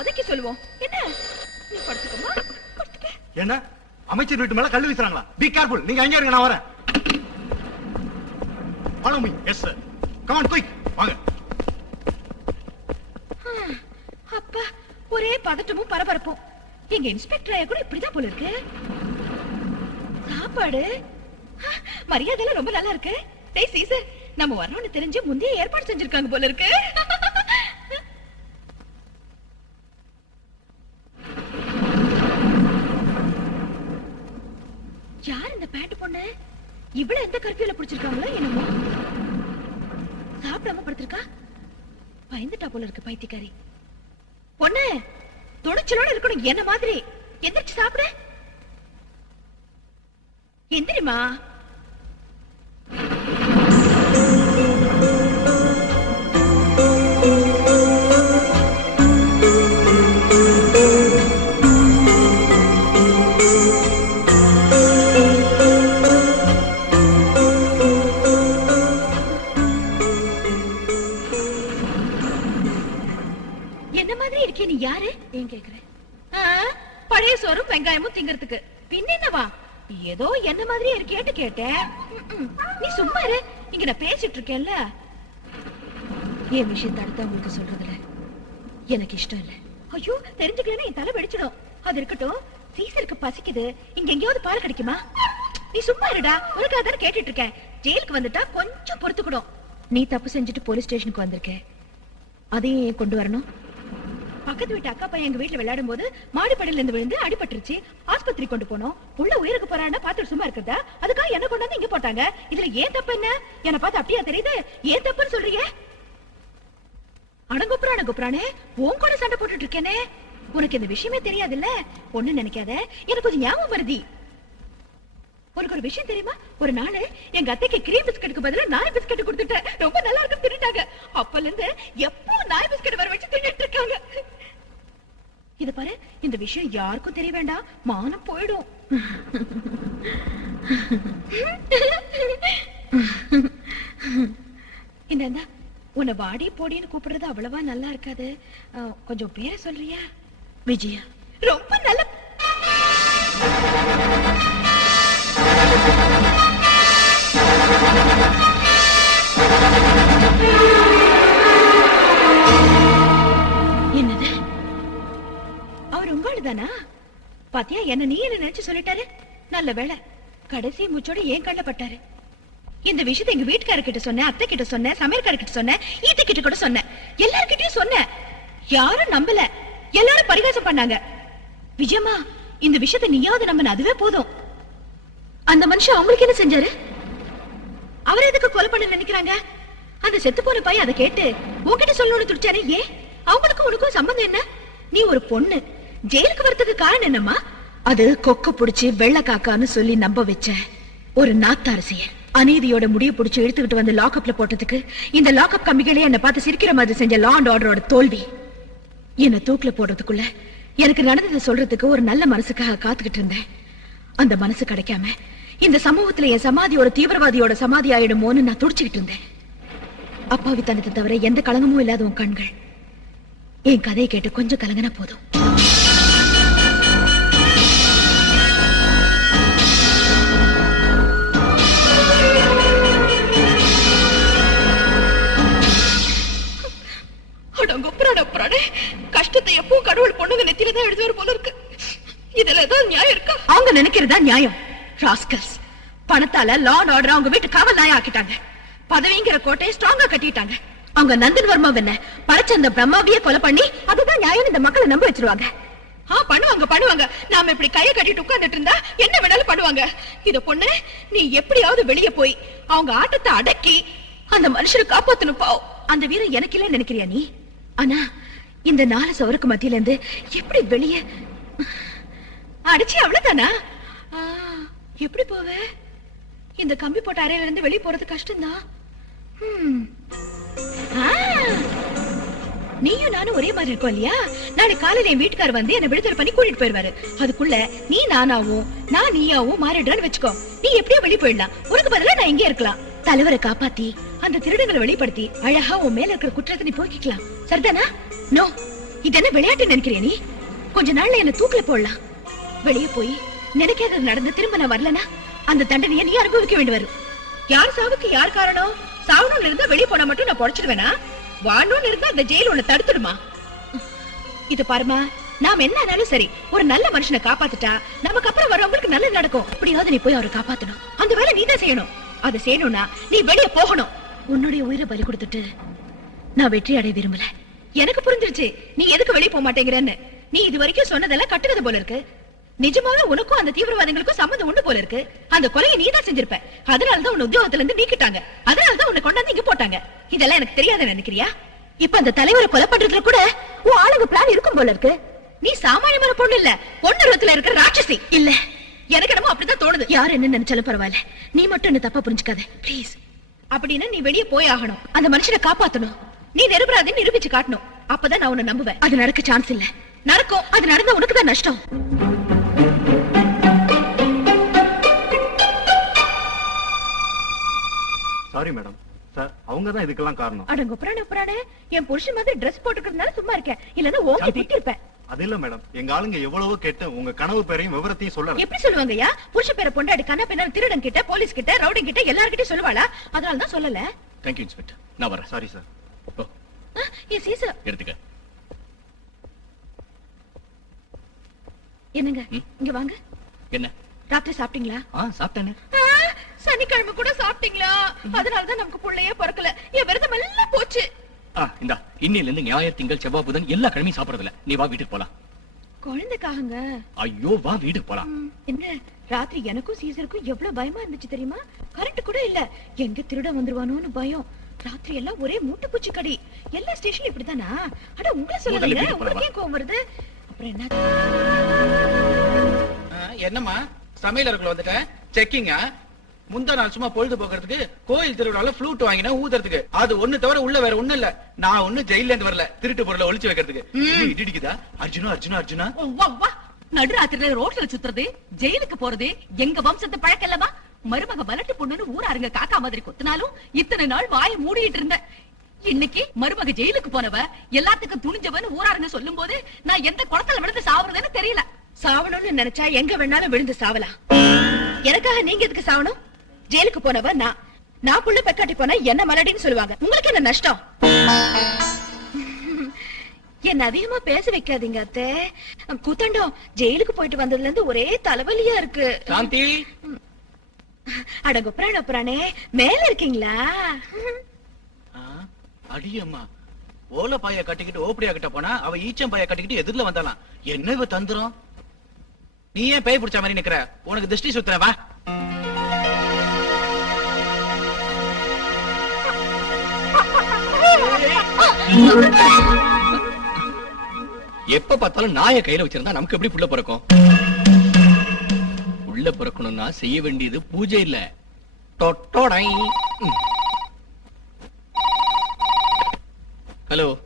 உதைக்க சொல்லுவோம். என்ன? நீ படுத்துக்கோமா படுத்துக்க. என்ன அமைச்சர் வீட்டு மேல கல்லு வீசுறாங்களா? பி கேர்ஃபுல் நீங்க அங்கே இருங்க நான் வரேன். Follow me yes sir come on quick வாங்க. அப்பா ஒரே பதட்டமும் பரபரப்பும். எங்க இன்ஸ்பெக்டர் ஐயா கூட இப்படிதான் போல இருக்கு. சாப்பாடு? மரியாதை ரொம்ப நல்லா இருக்கு. டேய் சீசர் நம்ம வரணும்னு தெரிஞ்சு முந்தைய ஏற்பாடு செஞ்சிருக்காங்க போல இருக்கு. யார் இந்த பேண்ட் பொண்ணு? இவ்வளவு எந்த கருப்பியில பிடிச்சிருக்காங்களோ என்னமோ. சாப்பிடாம படுத்திருக்கா? பயந்துட்டா போல இருக்கு பைத்தியக்காரி. பொண்ணு துணிச்சலோட இருக்கணும் என்ன மாதிரி? எந்திரிச்சு சாப்பிடு. எந்திரிமா மாதிரி இருக்கே நீ யாரு? ஏன் கேக்குற? ஆ, பழைய சோறும் வெங்காயமும் திங்கிறதுக்கு. பின்ன என்னவா ஏதோ என்ன மாதிரியே இருக்கேன்னு கேட்டேன். நீ சும்மா இரு. இங்க நான் பேசிட்டு இருக்கேன்ல. என் விஷயத்தை அடுத்தவங்களுக்கு சொல்றதுல எனக்கு இஷ்டம் இல்ல. ஐயோ தெரிஞ்சுக்கலன்னா என் தலை வெடிச்சிடும். அது இருக்கட்டும். சீசருக்கு பசிக்குது. இங்க எங்கேயாவது பால் கிடைக்குமா? நீ சும்மா இருடா. உனக்காக தானே கேட்டுட்டு இருக்கேன். ஜெயிலுக்கு வந்துட்டா கொஞ்சம் பொறுத்துக்கணும். நீ தப்பு செஞ்சுட்டு போலீஸ் ஸ்டேஷனுக்கு வந்திருக்க. அதையும் ஏன் கொண்டு வரணும்? பக்கத்து வீட்டு அக்கா பையன் எங்க வீட்டுல விளையாடும் போது மாடிப்படையில இருந்து விழுந்து அடிபட்டுருச்சு. ஆஸ்பத்திரி கொண்டு போனோம். உள்ள உயிருக்கு போறான்னா பாத்துட்டு சும்மா இருக்கிறதா? அதுக்காக என்ன கொண்டாந்து இங்க போட்டாங்க. இதுல ஏன் தப்பு என்ன? என்ன பார்த்து அப்படியா தெரியுது? ஏன் தப்புன்னு சொல்றீங்க? அடங்குப்புறான குப்புறானே உன் கூட சண்டை போட்டுட்டு இருக்கேனே. உனக்கு இந்த விஷயமே தெரியாதுல்ல? ஒண்ணு நினைக்காத. எனக்கு கொஞ்சம் ஞாபகம் வருதி. உனக்கு ஒரு விஷயம் தெரியுமா? ஒரு நாள் எங்க அத்தைக்கு கிரீம் பிஸ்கட்டுக்கு பதிலா நாய் பிஸ்கட் கொடுத்துட்டேன். ரொம்ப நல்லா இருக்கு தின்னுட்டாங்க. அப்பல இருந்து எப்போ நாய் பிஸ்கட் வர வச்சு தின்னுட்டு இருக்காங்க. இது பாரு இந்த விஷயம் யாருக்கும் தெரிய வேண்டாம். மானம் போயிடும். இந்த உன்னை வாடி போடின்னு கூப்பிடுறது அவ்வளவா நல்லா இருக்காது. கொஞ்சம் பேரை சொல்றியா? விஜயா. ரொம்ப நல்ல என்னது? அவர் உங்களதானா? பாத்தியா என்ன நீ என்ன நினைச்சு சொல்லிட்டாரு? நல்ல வேலை கடைசி மூச்சோட ஏன் கண்ணில் பட்டாரு? இந்த விஷயத்தை எங்க வீட்டுக்காரர்கிட்ட சொன்னேன் அத்தை கிட்ட சொன்னேன் சமையல்காரர்கிட்ட சொன்னேன் ஈத்த கிட்ட கூட சொன்னேன். எல்லார்கிட்டயும் சொன்னேன். யாரும் நம்பல. எல்லாரும் பரிகாசம் பண்ணாங்க. விஜயமா இந்த விஷயத்தை நீயாவது நம்பின அதுவே போதும். அந்த மனுஷன் அவங்களுக்கு என்ன செஞ்சாரு? அவரை எதுக்கு கொலை பண்ண நினைக்கிறாங்க? அந்த செத்து போன பையன் அதை கேட்டு உன்கிட்ட சொல்லணும்னு துடிச்சாரு ஏன் அவங்களுக்கும் உனக்கும் சம்பந்தம் என்ன? நீ ஒரு பொண்ணு. ஜெயிலுக்கு வரதுக்கு காரணம் என்னம்மா? அது கொக்க புடிச்சு வெள்ள காக்கான்னு சொல்லி நம்ப வச்ச ஒரு நாத்தாரசிய. அநீதியோட முடிய புடிச்சு எடுத்துக்கிட்டு வந்து லாக்அப்ல போட்டதுக்கு இந்த லாக்அப் கம்பிகளே என்ன பார்த்து சிரிக்கிற மாதிரி செஞ்ச லா அண்ட் ஆர்டரோட தோல்வி. என்ன தூக்குல போடுறதுக்குள்ள எனக்கு நடந்ததை சொல்றதுக்கு ஒரு நல்ல மனசுக்காக காத்துக்கிட்டு இருந்தேன். அந்த மனசு கிடைக்காம இந்த சமூகத்துல என் சமாதி ஒரு தீவிரவாதியோட சமாதி ஆயிடுமோன்னு நான் துடிச்சுக்கிட்டு இருந்தேன். அப்பாவித்தனத்தை தவிர எந்த கலங்கமும் இல்லாத உன் கண்கள். என் கதையை கேட்டு கொஞ்சம் கலங்கினா போதும். அவங்க நியாயம்? ராஸ்கல்ஸ் பணத்தால லா அண்ட் ஆர்டர் அவங்க வீட்டு காவல் நாய ஆக்கிட்டாங்க. பதவிங்கிற கோட்டையை ஸ்ட்ராங்கா கட்டிட்டாங்க. அவங்க நந்தன் வர்மா என்ன பரச்சந்த பிரம்மாவிய கொலை பண்ணி அதுதான் நியாயம் இந்த மக்களை நம்ப வச்சிருவாங்க. ஆ பண்ணுவாங்க பண்ணுவாங்க. நாம இப்படி கைய கட்டிட்டு உட்கார்ந்துட்டு இருந்தா என்ன வேணாலும் பண்ணுவாங்க. இத பொண்ணு நீ எப்படியாவது வெளிய போய் அவங்க ஆட்டத்தை அடக்கி அந்த மனுஷரை காப்பாத்தணும் பாவம் அந்த வீரம் எனக்கு இல்ல நினைக்கிறியா நீ? ஆனா இந்த நாலு சவருக்கு மத்தியில இருந்து எப்படி வெளியே அடிச்சு அவ்வளவுதானா? எப்படி போவ? இந்த கம்பி போட்ட அறையில இருந்து வெளியே போறது கஷ்டம்தான். ஆ, நீயும் நானும் ஒரே மாதிரி இருக்கோம் இல்லையா? நாளை காலையில என் வீட்டுக்காரர் வந்து என்ன விடுதலை பண்ணி கூட்டிட்டு போயிருவாரு. அதுக்குள்ள நீ நானாவும் நான் நீயாவும் மாறிடுறான்னு வச்சுக்கோ. நீ எப்படியோ வெளியே போயிடலாம். உனக்கு பதிலா நான் இங்கே இருக்கலாம். தலைவரை காப்பாத்தி அந்த திருடங்களை வெளிப்படுத்தி அழகா உன் மேல இருக்கிற குற்றத்தை நீ போக்கிக்கலாம். சரிதானா? நோ. இது என்ன விளையாட்டு நினைக்கிறேன் நீ? கொஞ்ச நாள்ல என்ன தூக்கில போடலாம். வெளியே போய் நினைக்காதது நடந்து திரும்ப நான் வரலனா? அந்த தண்டனையை நீ அனுபவிக்க வேண்டி வரும். யார் சாவுக்கு யார் காரணம்? சாவணும்னு இருந்தா வெளியே போனா மட்டும் நான் பொழைச்சிடுவேனா வாழணும்னு இருந்தா அந்த ஜெயில் உன்னை தடுத்துடுமா? இது பாருமா நாம என்ன ஆனாலும் சரி ஒரு நல்ல மனுஷனை காப்பாத்துட்டா நமக்கு அப்புறம் வரவங்களுக்கு நல்லது நடக்கும். அப்படியாவது நீ போய் அவரை காப்பாத்தணும். அந்த வேலை நீ தான் செய்யணும். அதை செய்யணும்னா நீ வெளியே போகணும். உன்னுடைய உயிரை பலி கொடுத்துட்டு நான் வெற்றி அடைய விரும்பல. எனக்கு புரிஞ்சிருச்சு நீ எதுக்கு வெளியே போக மாட்டேங்கிறன்னு. நீ இது வரைக்கும் சொன்னதெல்லாம் கட்டுறது போல இருக்கு. நிஜமாவே உனக்கும் அந்த தீவிரவாதிகளுக்கும் சம்மந்தம் உண்டு போல இருக்கு. அந்த கொலையை நீ தான் செஞ்சிருப்ப. அதனாலதான் உன்னை உத்தியோகத்துல இருந்து நீக்கிட்டாங்க. அதனாலதான் உன்னை கொண்டாந்து இங்க போட்டாங்க. இதெல்லாம் எனக்கு தெரியாத நினைக்கிறியா? இப்ப அந்த தலைவரை கொலை பண்றதுல கூட உன் ஆளுங்க பிளான் இருக்கும் போல இருக்கு. நீ சாமானியமான பொண்ணு இல்ல. பொண்ணுருவத்துல இருக்கிற ராட்சசி. இல்ல. எனக்கு என்னமோ அப்படிதான் தோணுது. யார் என்ன நினைச்சாலும் பரவாயில்ல. நீ மட்டும் என்ன தப்பா புரிஞ்சுக்காத. ப்ளீஸ் அப்படின்னா நீ வெளியே போய் ஆகணும். அந்த மனுஷனை காப்பாத்தணும். நீ நிரபராதின்னு நிரூபிச்சு காட்டணும். அப்பதான் நான் உன்னை நம்புவேன். அது நடக்க சான்ஸ் இல்ல. நடக்கும். அது நடந்தா உனக்கு தான் நஷ்டம். சாரி மேடம் சார் அவங்க தான் இதுக்கெல்லாம் காரணம். அடங்க புராண புராண. என் புருஷன் மாதிரி Dress போட்டுக்கிறதுனால சும்மா இருக்கேன். இல்லன்னா ஓங்கி. குத்தி இருப்பேன் அது இல்ல மேடம் எங்க ஆளுங்க எவ்வளவோ கேட்டு உங்க கனவு பேரையும் விவரத்தையும் சொல்லல. எப்படி சொல்லுவாங்கய்யா? புருஷ பேரை பொண்டாடி கண்ணா பின்னா திருடன் கிட்ட போலீஸ் கிட்ட ரவுடி கிட்ட எல்லார்கிட்டயும் சொல்லுவாளா? அதனால தான் சொல்லல. தேங்க்யூ இன்ஸ்பெக்டர் நான் வரேன். சாரி சார் ஓ ஆ, சீசா. எடுத்துக்க. என்னங்க? ம்? இங்க வாங்க. என்ன? ராத்திரி சாப்பிட்டீங்களா? ஆ சாப்பிட்டேனே. ஆ, சனிக்கிழமை கூட சாப்பிட்டீங்களா? அதனாலதான் நமக்கு புள்ளையே பிறக்கல. என் விரதம் எல்லாம் போச்சு. இந்தா இன்னில இருந்து ஞாயிறு திங்கள் செவ்வாய் புதன் எல்லா கிழமையும் சாப்பிடறதில்ல. நீ வா வீட்டுக்கு போலாம். குழந்தைக்காகங்க? ஐயோ வா வீட்டுக்கு போலாம். என்ன? ராத்திரி எனக்கும் சீசருக்கும் எவ்வளவு பயமா இருந்துச்சு தெரியுமா? கரண்ட் கூட இல்ல. எங்க திருட வந்துருவானோன்னு பயம். ராத்திரி எல்லாம் ஒரே மூட்டை பூச்சி கடி. எல்லா ஸ்டேஷன்லயும் இப்படிதானா அட உங்களை போலாம், உங்களுக்கு கோவம் வருது. அப்புறம் என்ன? என்னம்மா? சமையலருக்குள்ள வந்துட்டேன் செக்கிங்கா? முந்தா நாள் சும்மா பொழுது போக்குறதுக்கு கோயில் திருவிழால ஃப்ளூட் வாங்கினா ஊதுறதுக்கு. அது ஒண்ணு தவிர உள்ள வேற ஒண்ணு இல்ல. நான் ஒண்ணு ஜெயில இருந்து வரல. திருட்டு பொருளை ஒளிச்சு வைக்கிறதுக்கு. இடிக்குதா? அர்ஜுனா அர்ஜுனா அர்ஜுனா. நடுராத்திரில ரோட்ல சுத்துறது ஜெயிலுக்கு போறது எங்க வம்சத்து பழக்கம் இல்லவா? மருமக மலட்டு பொண்ணுன்னு ஊராருங்க காக்கா மாதிரி கொத்தினாலும் இத்தனை நாள் வாயை மூடிட்டு இருந்த. இன்னைக்கு மருமக ஜெயிலுக்கு போனவ எல்லாத்துக்கும் துணிஞ்சவன்னு ஊராருங்க சொல்லும் போது நான் எந்த குளத்துல விழுந்து சாவுறதுன்னு தெரியல. சாவணும்னு நினைச்சா எங்க வேணாலும் விழுந்து சாவலாம். எனக்காக நீங்க எதுக்கு சாவணும்? ஜெயிலுக்கு போனவ நான் நான் புள்ள பெக்காட்டி போனா என்ன மலடின்னு சொல்லுவாங்க. உங்களுக்கு என்ன நஷ்டம்? என்ன அதிகமா பேச வைக்காதீங்க அத்தை. கூத்தண்டம் ஜெயிலுக்கு போயிட்டு வந்ததுல இருந்து ஒரே தலைவலியா இருக்கு. சாந்தி. அடங்க புராண புராணே மேல இருக்கீங்களா? அடியம்மா. ஓலை பாய கட்டிக்கிட்டு ஓப்படியா கிட்ட போனா அவ ஈச்சம் பாய கட்டிக்கிட்டு எதிரில வந்தாலாம் என்ன இவ தந்திரம்? நீ ஏன் பேய் பிடிச்ச மாதிரி நிக்கிற? உனக்கு திருஷ்டி சுத்துற வா. எப்ப பார்த்தாலும் நாய கையில வச்சிருந்தா நமக்கு எப்படி புள்ள பிறக்கும்? உள்ள பிறக்கணும்னா செய்ய வேண்டியது பூஜை இல்ல. டொட்டோடை. ஹலோ.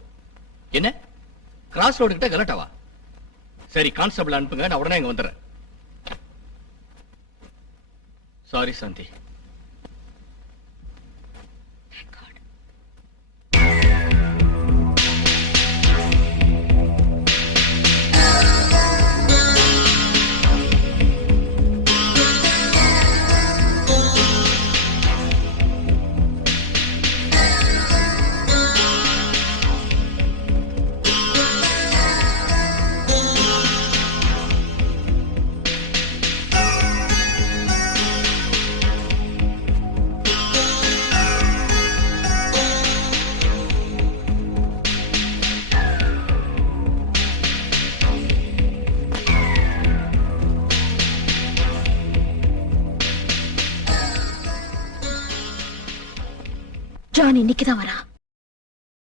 என்ன? கிராஸ் ரோடு கிட்ட கலட்டாவா? சரி கான்ஸ்டபிள் அனுப்புங்க நான் உடனே இங்க வந்துடுறேன். சாரி சாந்தி. ஜான் இன்னைக்குதான் வரா.